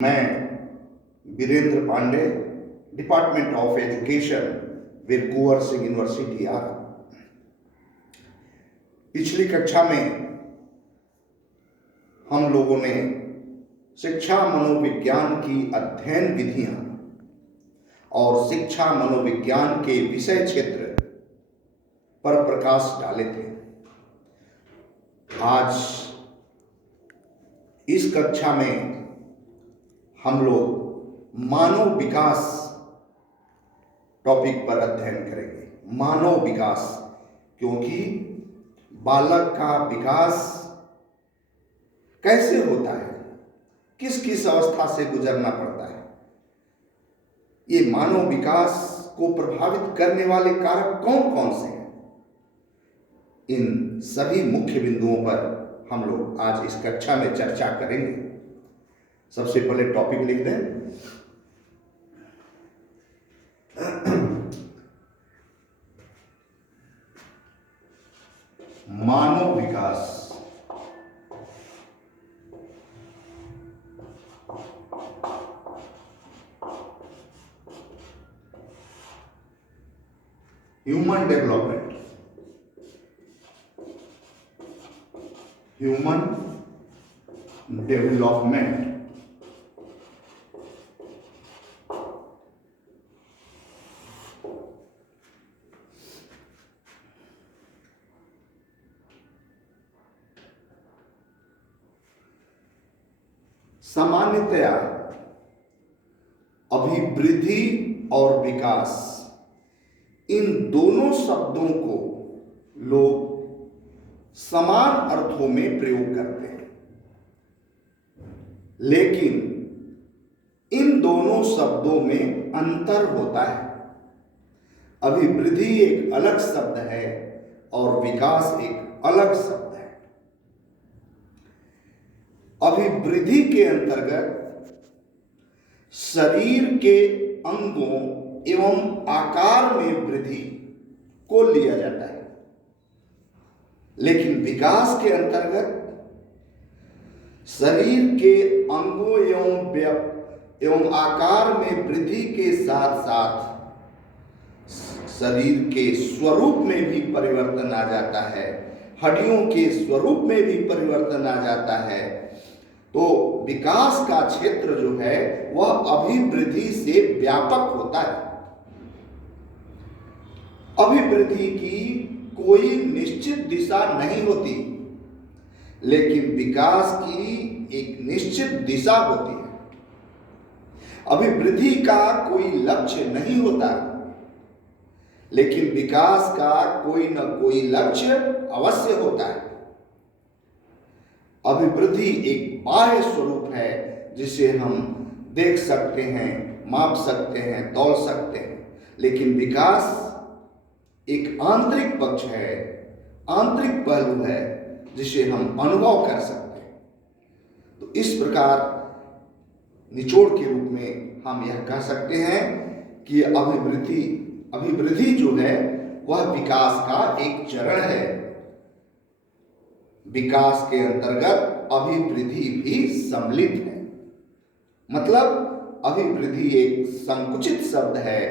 मैं Virendra Pandey, department of education, Veer Kunwar Singh university आ। पिछली कक्षा में हम लोगों ने शिक्षा मनोविज्ञान की अध्ययन विधियां और शिक्षा मनोविज्ञान के विषय क्षेत्र पर प्रकाश डाले थे। आज इस कक्षा में हम लोग मानव विकास टॉपिक पर अध्ययन करेंगे। मानव विकास, क्योंकि बालक का विकास कैसे होता है, किस किस अवस्था से गुजरना पड़ता है, ये मानव विकास को प्रभावित करने वाले कारक कौन कौन से हैं, इन सभी मुख्य बिंदुओं पर हम लोग आज इस कक्षा में चर्चा करेंगे। सबसे पहले टॉपिक लिख दें। मानव विकास। Human development. ह्यूमन डेवलपमेंट सामान्यतया अभिवृद्धि और विकास, इन दोनों शब्दों को लोग समान अर्थों में प्रयोग करते हैं, लेकिन इन दोनों शब्दों में अंतर होता है। अभिवृद्धि एक अलग शब्द है और विकास एक अलग शब्द है। अभिवृद्धि के अंतर्गत शरीर के अंगों एवं आकार में वृद्धि को लिया जाता है, लेकिन विकास के अंतर्गत शरीर के अंगों एवं आकार में वृद्धि के साथ साथ शरीर के स्वरूप में भी परिवर्तन आ जाता है, हड्डियों के स्वरूप में भी परिवर्तन आ जाता है। तो विकास का क्षेत्र जो है वह अभिवृद्धि से व्यापक होता है। अभिवृद्धि की कोई निश्चित दिशा नहीं होती, लेकिन विकास की एक निश्चित दिशा होती है। अभिवृद्धि का कोई लक्ष्य नहीं होता, लेकिन विकास का कोई न कोई लक्ष्य अवश्य होता है। अभिवृद्धि एक बाह्य स्वरूप है जिसे हम देख सकते हैं, माप सकते हैं, तौल सकते हैं, लेकिन विकास एक आंतरिक पक्ष है, आंतरिक पहलू है जिसे हम अनुभव कर सकते हैं। तो इस प्रकार निचोड़ के रूप में हम यह कह सकते हैं कि अभिवृद्धि जो है वह विकास का एक चरण है। विकास के अंतर्गत अभिवृद्धि भी सम्मिलित है। मतलब अभिवृद्धि एक संकुचित शब्द है,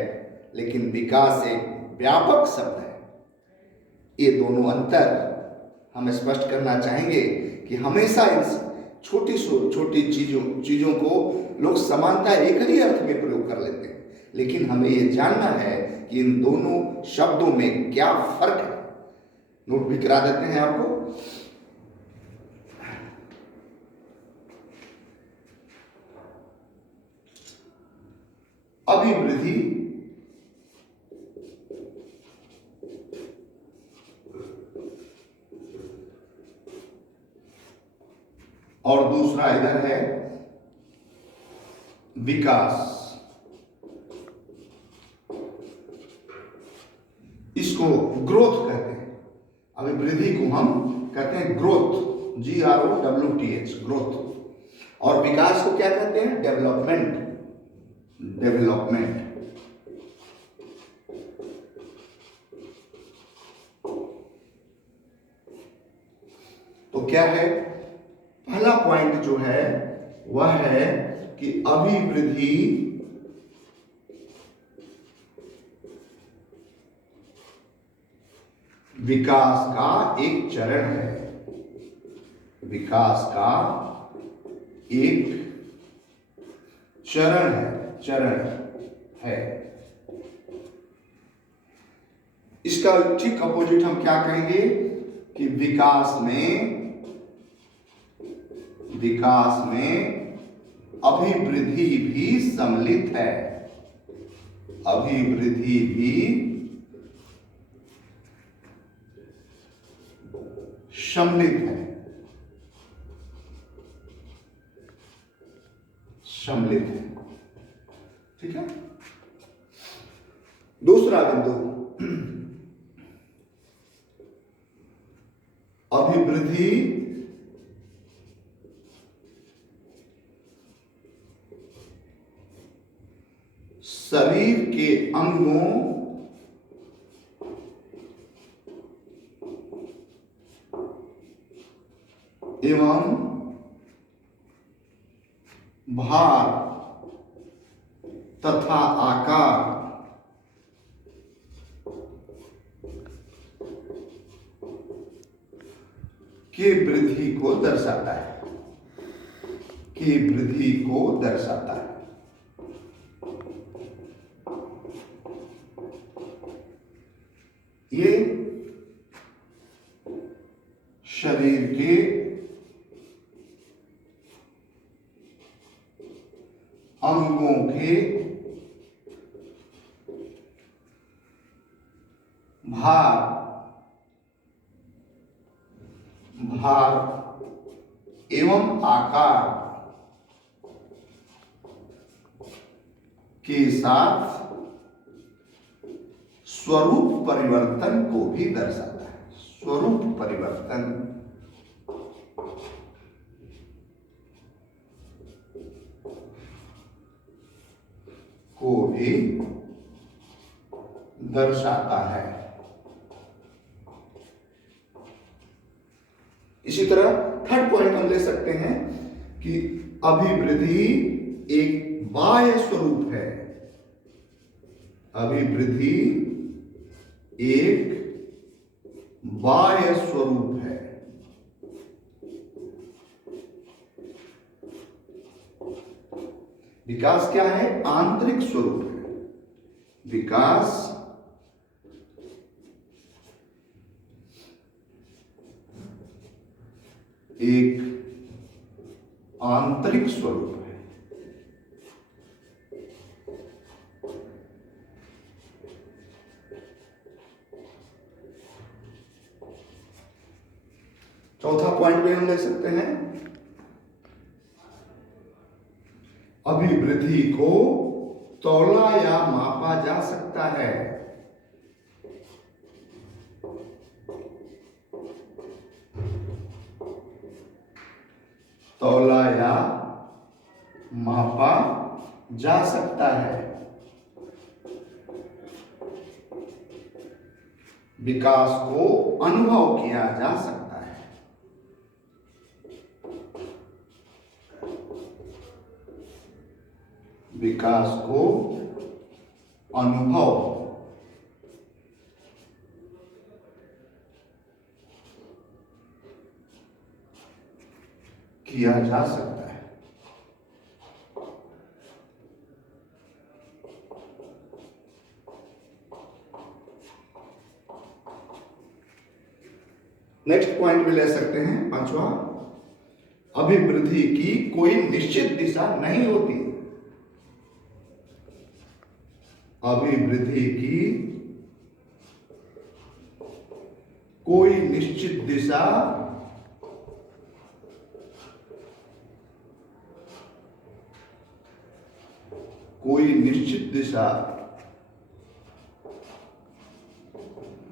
लेकिन विकास एक व्यापक शब्द है। ये दोनों अंतर हम स्पष्ट करना चाहेंगे कि हमेशा इन छोटी छोटी चीजों को लोग समानता एक ही अर्थ में प्रयोग कर लेते हैं, लेकिन हमें ये जानना है कि इन दोनों शब्दों में क्या फर्क है। नोट भी करा देते हैं आपको। अभिवृद्धि और दूसरा इधर है विकास। इसको ग्रोथ कहते हैं। अभिवृद्धि को हम कहते हैं ग्रोथ, GROWTH, ग्रोथ। और विकास को क्या कहते हैं? डेवलपमेंट। तो क्या है? पहला पॉइंट जो है वह है कि अभिवृद्धि विकास का एक चरण है, विकास का एक चरण है। इसका ठीक अपोजिट हम क्या कहेंगे कि विकास में अभिवृद्धि भी सम्मिलित है, अभिवृद्धि भी सम्मिलित है, ठीक है। दूसरा बिंदु, अभिवृद्धि शरीर के अंगों एवं भार तथा आकार की वृद्धि को दर्शाता है, ये शरीर के अंगों के भार एवं आकार के साथ स्वरूप परिवर्तन को भी दर्शाता है, स्वरूप परिवर्तन को भी दर्शाता है। इसी तरह थर्ड पॉइंट हम ले सकते हैं कि अभिवृद्धि एक बाह्य स्वरूप है, अभिवृद्धि एक बाह्य स्वरूप है। विकास क्या है? आंतरिक स्वरूप है। विकास एक आंतरिक स्वरूप है। चौथा पॉइंट भी हम ले सकते हैं, अभिवृद्धि को तौला या मापा जा सकता है। तौला या मापा जा सकता है। विकास को अनुभव किया जा सकता है। विकास को अनुभव किया जा सकता है। नेक्स्ट पॉइंट भी ले सकते हैं, पांचवा, अभिवृद्धि की कोई निश्चित दिशा नहीं होती। अभिवृद्धि की कोई निश्चित दिशा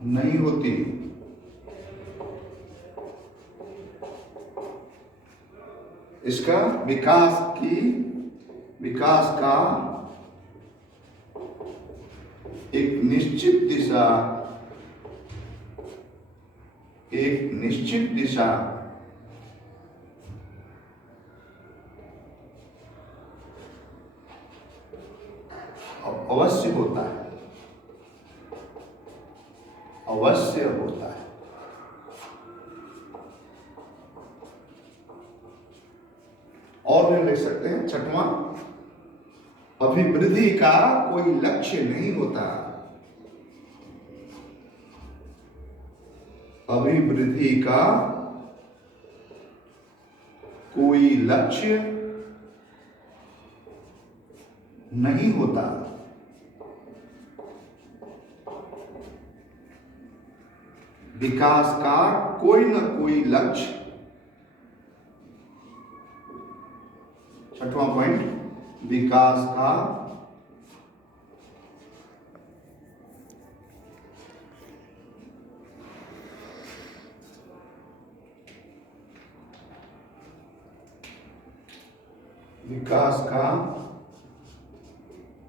नहीं होती। इसका विकास का एक निश्चित दिशा अवश्य होता है, अवश्य होता है। और भी लिख सकते हैं 6वां, अभिवृद्धि का कोई लक्ष्य नहीं होता, अभिवृद्धि का कोई लक्ष्य नहीं होता, विकास का कोई न कोई लक्ष्य। 6वां पॉइंट, विकास का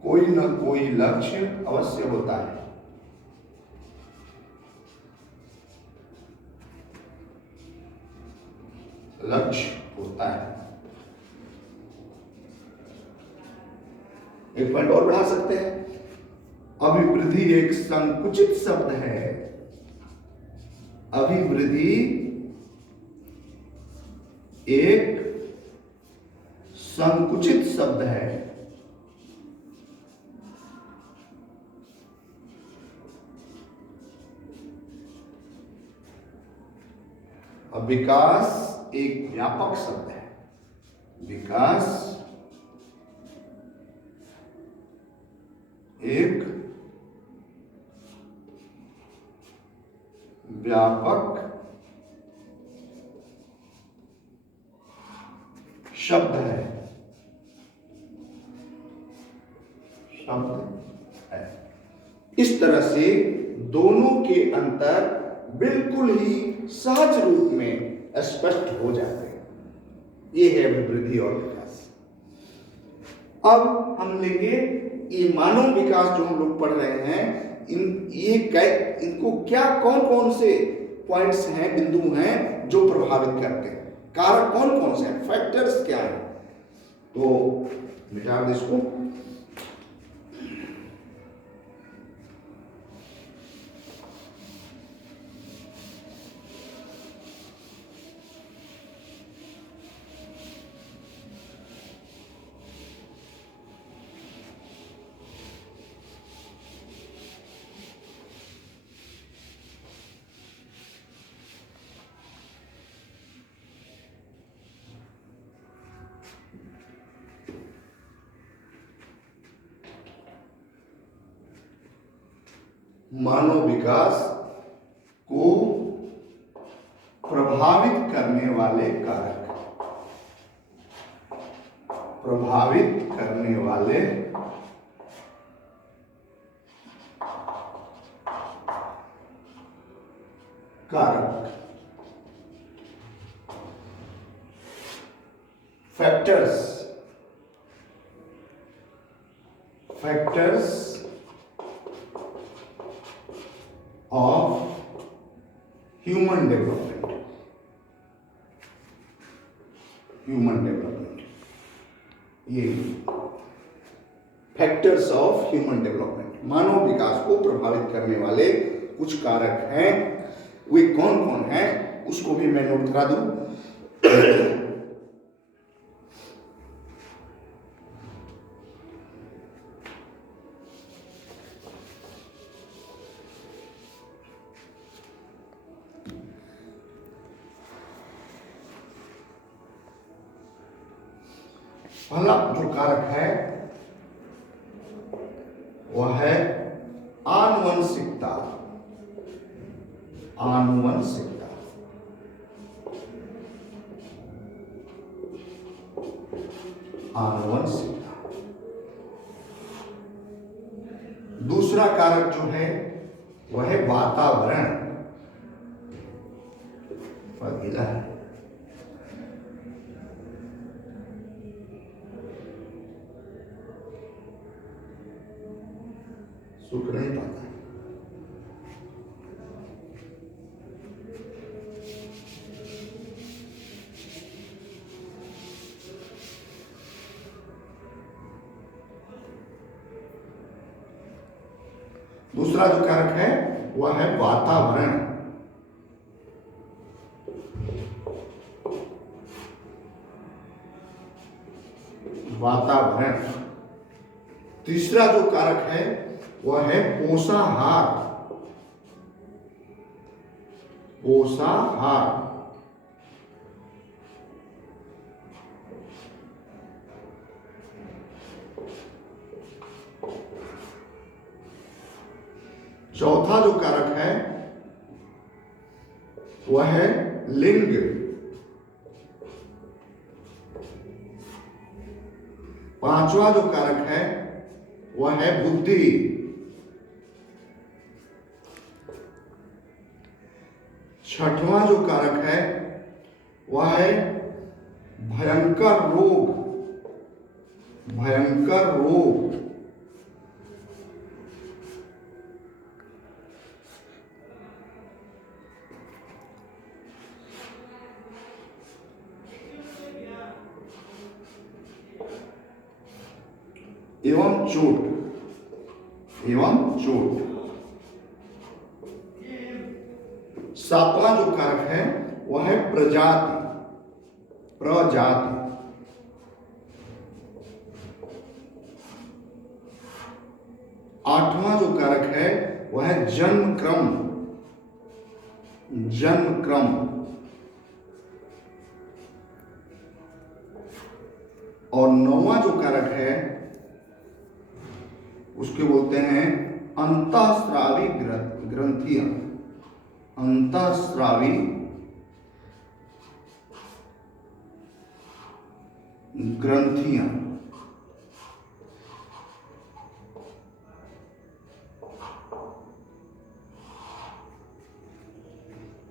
कोई न कोई लक्ष्य अवश्य होता है। लक्ष्य होता है। एक पॉइंट और बढ़ा सकते हैं, अभिवृद्धि एक संकुचित शब्द है, अभिवृद्धि एक संकुचित शब्द है, विकास एक व्यापक शब्द है, विकास एक व्यापक शब्द है, इस तरह से दोनों के अंतर बिल्कुल ही सहज रूप में स्पष्ट हो जाते हैं। ये है अभिवृद्धि और विकास। अब हम लेंगे ये मानव विकास जो हम लोग पढ़ रहे हैं, इनको क्या कौन कौन से पॉइंट्स हैं, बिंदु हैं जो प्रभावित करते हैं, कारक कौन कौन से हैं, फैक्टर्स क्या हैं। तो मिटा दे इसको। मानव विकास को प्रभावित करने वाले कारक, प्रभावित करने वाले कारक, factors, factors of human development, human development, ये फैक्टर्स ऑफ ह्यूमन डेवलपमेंट, मानव विकास को प्रभावित करने वाले कुछ कारक हैं। वे कौन कौन हैं उसको भी मैं नोट करा दूं। पहला जो कारक है वह है आनुवंशिकता, आनुवंशिकता, आनुवंशिकता। दूसरा कारक जो है वह है वातावरण, अगला है सुख नहीं पाता। दूसरा जो कारक है वह है वातावरण। वातावरण। तीसरा जो कारक है वह है पोषाहार। पोषाहार। चौथा जो कारक है वह है लिंग। पांचवा जो कारक है वह है बुद्धि। छठवां जो कारक है वह है भयंकर रोग। भयंकर रोग। एवं चोट। एवं चोट। सातवां जो कारक है वह है प्रजाति। प्रजाति। आठवां जो कारक है वह है जन्म क्रम। जन्म क्रम। और नौवां जो कारक है उसके बोलते हैं अंतःस्रावी ग्रंथियां। अंतःस्रावी ग्रंथियां।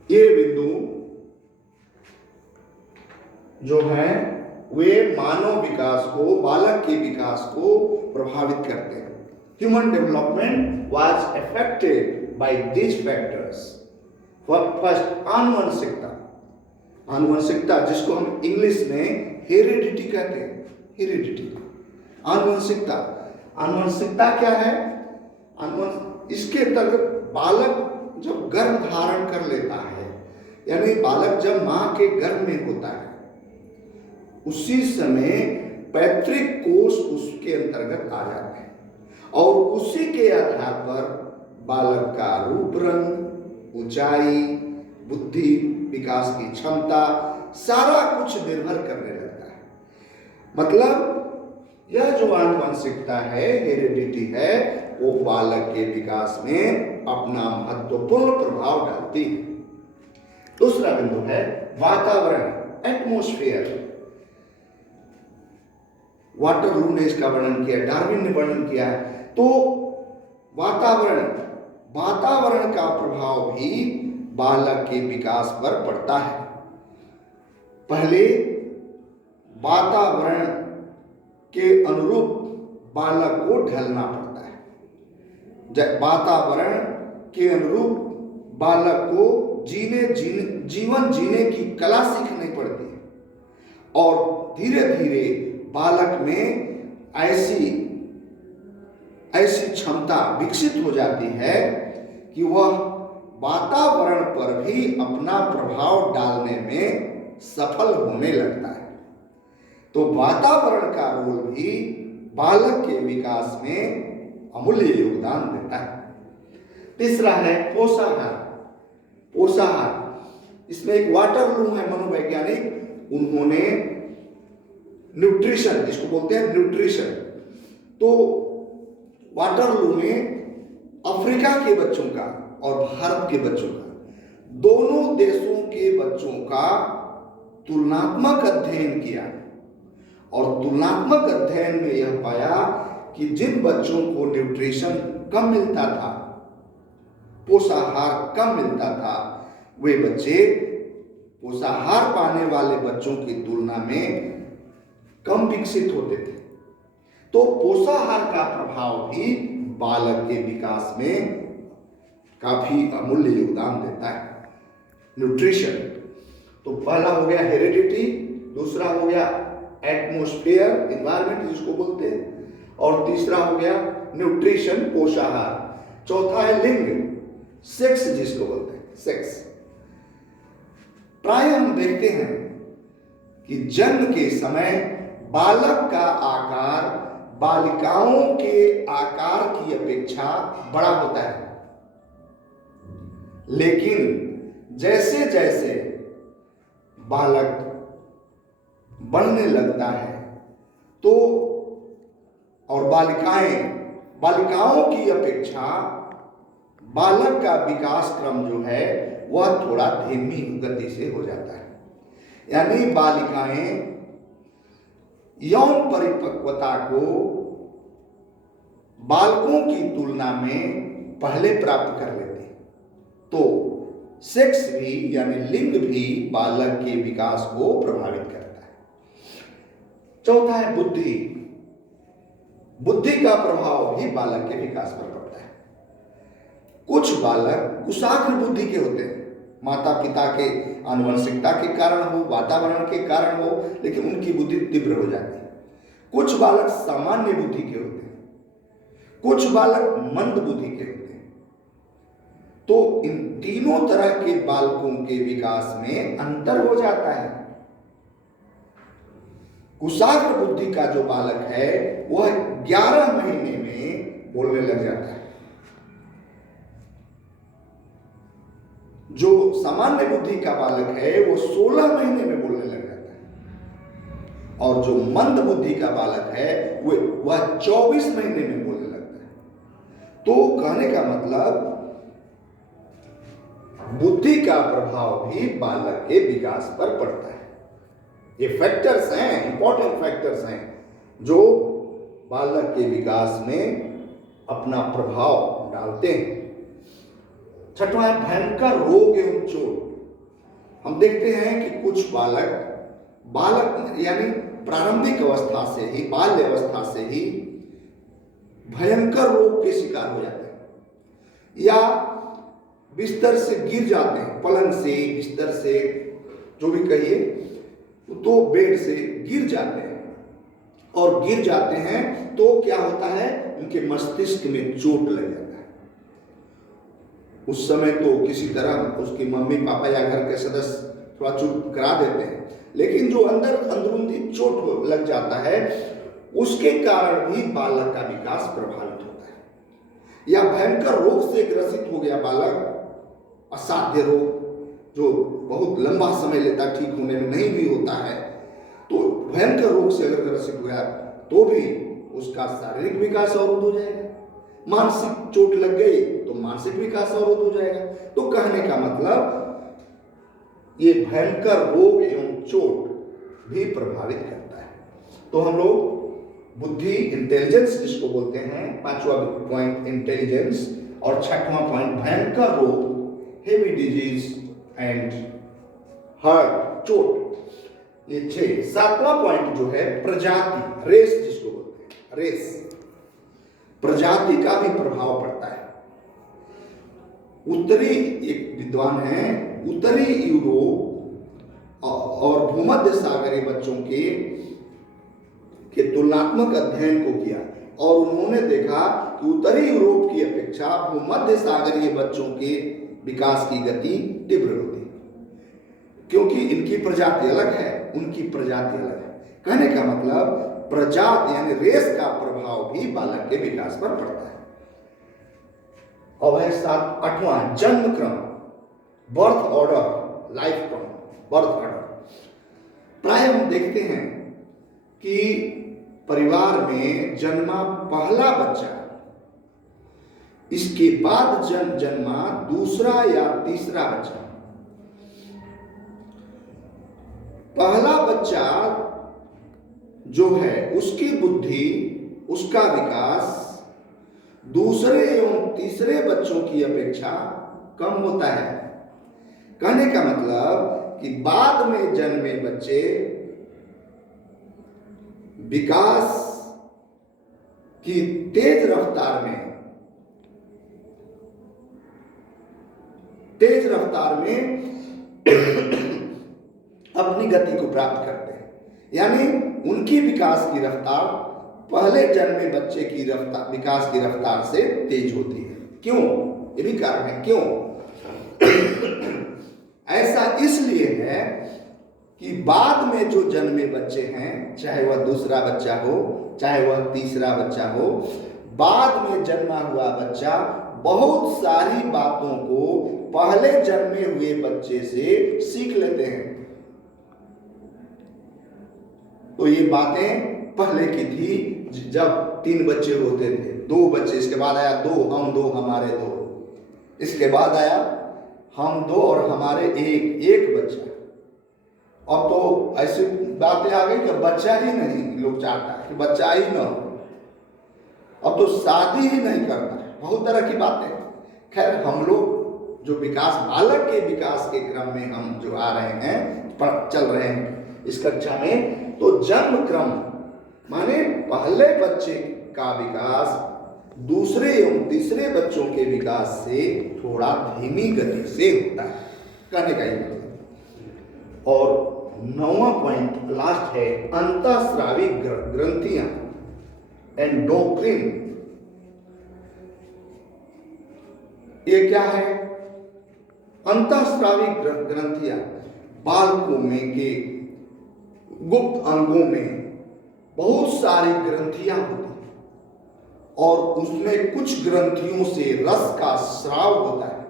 ये बिंदु जो है वे मानव विकास को, बालक के विकास को प्रभावित करते हैं। Human development was affected by these factors. First, आनुवंशिकता। आनुवंशिकता जिसको हम इंग्लिश में हेरिडिटी कहते हैं। हेरिडिटी। आनुवंशिकता। आनुवंशिकता क्या है? इसके अंतर्गत बालक जब गर्भ धारण कर लेता है, यानी बालक जब मां के गर्भ में होता है, उसी समय पैतृक कोष उसके अंतर्गत आ जाते हैं और उसी के आधार पर बालक का रूप रंग, ऊंचाई, बुद्धि, विकास की क्षमता सारा कुछ निर्भर करने लगता है। मतलब यह जो आनुवंशिकता है, हेरिडिटी है, वो बालक के विकास में अपना महत्वपूर्ण प्रभाव डालती है। दूसरा बिंदु है वातावरण, एटमॉस्फेयर। वाटरलू ने इसका वर्णन किया, डार्विन ने वर्णन किया है। तो वातावरण का प्रभाव भी बालक के विकास पर पड़ता है। पहले वातावरण के अनुरूप बालक को ढलना पड़ता है। वातावरण के अनुरूप बालक को जीवन जीने की कला सीखनी पड़ती है और धीरे धीरे बालक में ऐसी क्षमता विकसित हो जाती है कि वह वातावरण पर भी अपना प्रभाव डालने में सफल होने लगता है। तो वातावरण का रोल भी बालक के विकास में अमूल्य योगदान देता है। तीसरा है पोषाहार। पोषाहार, इसमें एक वाटरलू है मनोवैज्ञानिक, उन्होंने न्यूट्रिशन, जिसको बोलते हैं न्यूट्रिशन, तो वाटरलू ने अफ्रीका के बच्चों का और भारत के बच्चों का, दोनों देशों के बच्चों का तुलनात्मक अध्ययन किया और तुलनात्मक अध्ययन में यह पाया कि जिन बच्चों को न्यूट्रिशन कम मिलता था, पोषाहार कम मिलता था, वे बच्चे पोषाहार पाने वाले बच्चों की तुलना में कम विकसित होते थे। तो पोषाहार का प्रभाव भी बालक के विकास में काफी अमूल्य योगदान देता है। न्यूट्रिशन, तो पहला हो गया हेरिडिटी, दूसरा हो गया एटमॉस्फेयर, एनवायरनमेंट जिसको बोलते हैं, और तीसरा हो गया न्यूट्रिशन, पोषाहार। चौथा है लिंग, सेक्स जिसको बोलते हैं, सेक्स। प्राय हम देखते हैं कि जन्म के समय बालक का आकार बालिकाओं के आकार की अपेक्षा बड़ा होता है, लेकिन जैसे जैसे बालक बढ़ने लगता है तो और बालिकाओं की अपेक्षा बालक का विकास क्रम जो है वह थोड़ा धीमी गति से हो जाता है। यानी बालिकाएं यौन परिपक्वता को बालकों की तुलना में पहले प्राप्त कर लेते हैं। तो सेक्स भी यानी लिंग भी बालक के विकास को प्रभावित करता है। चौथा है बुद्धि। बुद्धि का प्रभाव भी बालक के विकास पर पड़ता है। कुछ बालक कुशाग्र बुद्धि के होते हैं, माता पिता के आनुवंशिकता के कारण हो, वातावरण के कारण हो, लेकिन उनकी बुद्धि तीव्र हो जाती है। कुछ बालक सामान्य बुद्धि के होते हैं, कुछ बालक मंद बुद्धि के होते हैं। तो इन तीनों तरह के बालकों के विकास में अंतर हो जाता है। कुशाग्र बुद्धि का जो बालक है वह 11 महीने में बोलने लग जाता है। जो सामान्य बुद्धि का बालक है वो 16 महीने में बोलने लग जाता है, और जो मंद बुद्धि का बालक है वह 24 महीने में बोलने लगता है। तो कहने का मतलब बुद्धि का प्रभाव भी बालक के विकास पर पड़ता है। ये फैक्टर्स हैं, इंपॉर्टेंट फैक्टर्स हैं जो बालक के विकास में अपना प्रभाव डालते हैं। छठवां है भयंकर रोग एवं चोट। हम देखते हैं कि कुछ बालक यानी प्रारंभिक अवस्था से ही, बाल्य अवस्था से ही भयंकर रोग के शिकार हो जाते हैं, या बिस्तर से गिर जाते हैं, पलंग से, बिस्तर से, जो भी कहिए, तो बेड से गिर जाते हैं। और गिर जाते हैं तो क्या होता है, उनके मस्तिष्क में चोट लग जाता है। उस समय तो किसी तरह उसकी मम्मी पापा या घर के सदस्य थोड़ा चुप करा देते हैं, लेकिन जो अंदरूनी चोट लग जाता है उसके कारण भी बालक का विकास प्रभावित होता है। या भयंकर रोग से ग्रसित हो गया बालक, असाध्य रोग जो बहुत लंबा समय लेता, ठीक होने में नहीं भी होता है, तो भयंकर रोग से अगर ग्रसित हो गया तो भी उसका शारीरिक विकास अवरुद्ध हो जाएगा। मानसिक चोट लग गई तो मानसिक विकास अवरुद्ध हो जाएगा। तो कहने का मतलब ये भयंकर रोग एवं चोट भी प्रभावित करता है। तो हम लोग बुद्धि, इंटेलिजेंस जिसको बोलते हैं, पांचवा पॉइंट इंटेलिजेंस, और छठवां पॉइंट भयंकर रोग, हेवी डिजीज एंड हार्ट, चोट, ये 6। सातवां पॉइंट जो है प्रजाति, रेस जिसको बोलते हैं, रेस, प्रजाति का भी प्रभाव पड़ता है। उत्तरी, एक विद्वान है, उत्तरी यूरोप और भूमध्य सागरीय बच्चों के तुलनात्मक अध्ययन को किया, और उन्होंने देखा कि उत्तरी यूरोप की अपेक्षा भूमध्य सागरीय बच्चों के विकास की गति तीव्र होती है, क्योंकि इनकी प्रजाति अलग है, उनकी प्रजाति अलग है। कहने का मतलब प्रजाति यानी रेस का प्रभाव भी बालक के विकास पर पड़ता है। और है 8वां जन्म क्रम, बर्थ ऑर्डर, लाइफ क्रम, बर्थ ऑर्डर। प्राय हम देखते हैं कि परिवार में जन्मा पहला बच्चा, इसके बाद जन्मा दूसरा या तीसरा बच्चा। पहला बच्चा जो है उसकी बुद्धि, उसका विकास दूसरे एवं तीसरे बच्चों की अपेक्षा कम होता है। कहने का मतलब कि बाद में जन्मे बच्चे विकास की तेज रफ्तार में अपनी गति को प्राप्त करते हैं। यानी उनकी विकास की रफ्तार पहले जन्मे बच्चे की रफ्तार, विकास की रफ्तार से तेज होती है। क्यों? ये भी कारण है। क्यों? ऐसा इसलिए है कि बाद में जो जन्मे बच्चे हैं, चाहे वह दूसरा बच्चा हो, चाहे वह तीसरा बच्चा हो, बाद में जन्मा हुआ बच्चा बहुत सारी बातों को पहले जन्मे हुए बच्चे से सीख लेते हैं। तो ये बातें पहले की थी जब 3 बच्चे होते थे, 2 बच्चे, इसके बाद आया 2, हम 2 हमारे 2, इसके बाद आया हम 2 और हमारे एक बच्चा। अब तो ऐसी बातें आ गई कि बच्चा ही नहीं लोग चाहता है कि बच्चा ही ना हो, अब तो शादी ही नहीं करता है, बहुत तरह की बातें। खैर, हम लोग जो विकास, बालक के विकास के क्रम में हम जो आ रहे हैं, चल रहे हैं इस कक्षा में, तो जन्म क्रम माने पहले बच्चे का विकास दूसरे एवं तीसरे बच्चों के विकास से थोड़ा धीमी गति से होता है, कहने का ही मतलब। और 9वां पॉइंट लास्ट है, अंतःस्रावी ग्रंथियां, एंडोक्रिन। ये क्या है? अंतःस्रावी ग्रंथियां बालकों में के गुप्त अंगों में बहुत सारी ग्रंथियां होती हैं और उसमें कुछ ग्रंथियों से रस का स्राव होता है।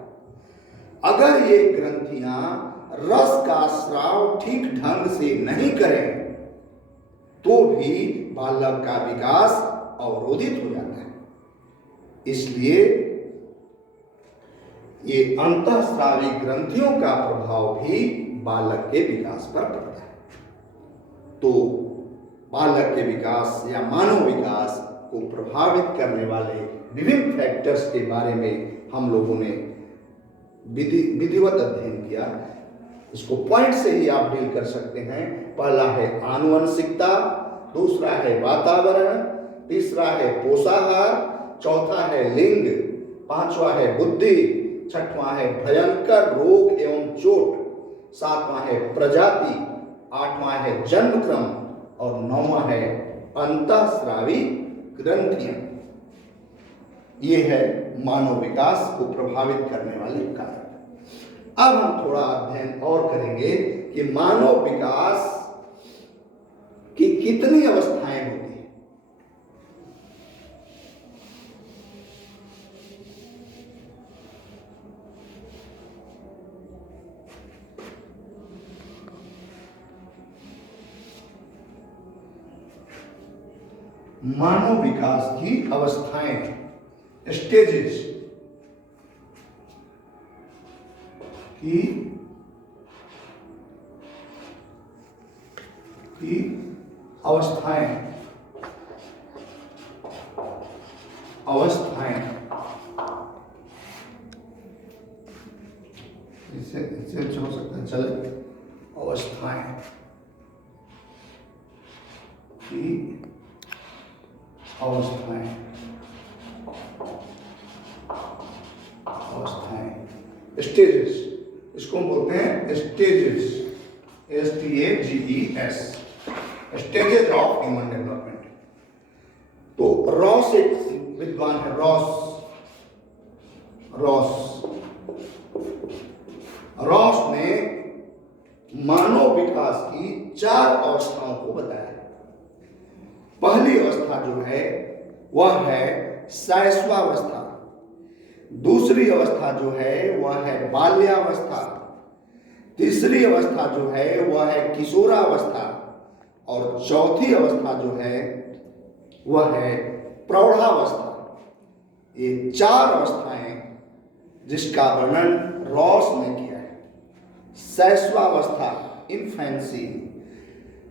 अगर ये ग्रंथियां रस का स्राव ठीक ढंग से नहीं करें तो भी बालक का विकास अवरोधित हो जाता है। इसलिए ये अंतःस्रावी ग्रंथियों का प्रभाव भी बालक के विकास पर पड़ता है। तो बालक के विकास या मानव विकास को प्रभावित करने वाले विभिन्न फैक्टर्स के बारे में हम लोगों ने विधिवत अध्ययन किया। इसको पॉइंट से ही आप डील कर सकते हैं। पहला है आनुवंशिकता, दूसरा है वातावरण, तीसरा है पोषाहार, चौथा है लिंग, पांचवा है बुद्धि, छठवां है भयंकर रोग एवं चोट, सातवां है प्रजाति, आठवां है जन्म क्रम और 9वां है अंतःस्रावी ग्रंथियां। ये है मानव विकास को प्रभावित करने वाले कारक। अब हम थोड़ा अध्ययन और करेंगे कि मानव विकास की कितनी अवस्थाएं होती हैं। मानव विकास की अवस्थाएं, स्टेजेस की अवस्थाएं इससे हो सकता है चले अवस्थाएं स्टेजेस, इसको हम बोलते हैं stages, STAGES, stages of human development. तो रॉस एक विद्वान है, रॉस ने मानव विकास की 4 अवस्थाओं को बताया। पहली अवस्था जो है वह है शैशवावस्था, दूसरी अवस्था जो है वह है बाल्यावस्था, तीसरी अवस्था जो है वह है किशोरावस्था और चौथी अवस्था जो है वह है प्रौढ़ावस्था। ये 4 अवस्थाएं जिसका वर्णन रॉस ने किया है। शैशवावस्था, इन्फेंसी,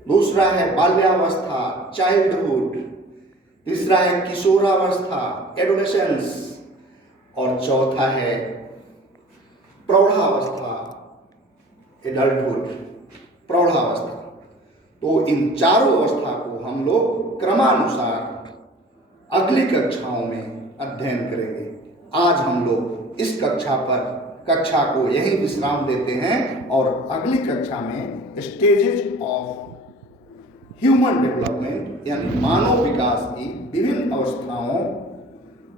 दूसरा है बाल्यावस्था, चाइल्डहुड, तीसरा है किशोरावस्था, एडोलेसेंस और चौथा है प्रौढ़ावस्था, एडल्टहुड, प्रौढ़ावस्था। तो इन चारों अवस्था को हम लोग क्रमानुसार अगली कक्षाओं में अध्ययन करेंगे। आज हम लोग इस कक्षा को यहीं विश्राम देते हैं और अगली कक्षा में स्टेजेस ऑफ ह्यूमन डेवलपमेंट यानी मानव विकास की विभिन्न अवस्थाओं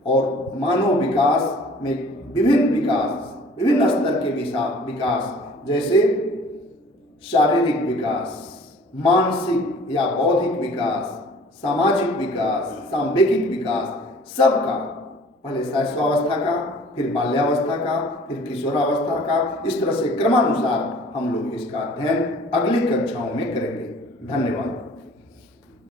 और मानव विकास में विभिन्न स्तर के विकास जैसे शारीरिक विकास, मानसिक या बौद्धिक विकास, सामाजिक विकास, सांवेगिक विकास, सबका, पहले शैशवावस्था का, फिर बाल्यावस्था का, फिर किशोरावस्था का, इस तरह से क्रमानुसार हम लोग इसका अध्ययन अगली कक्षाओं में करेंगे। धन्यवाद।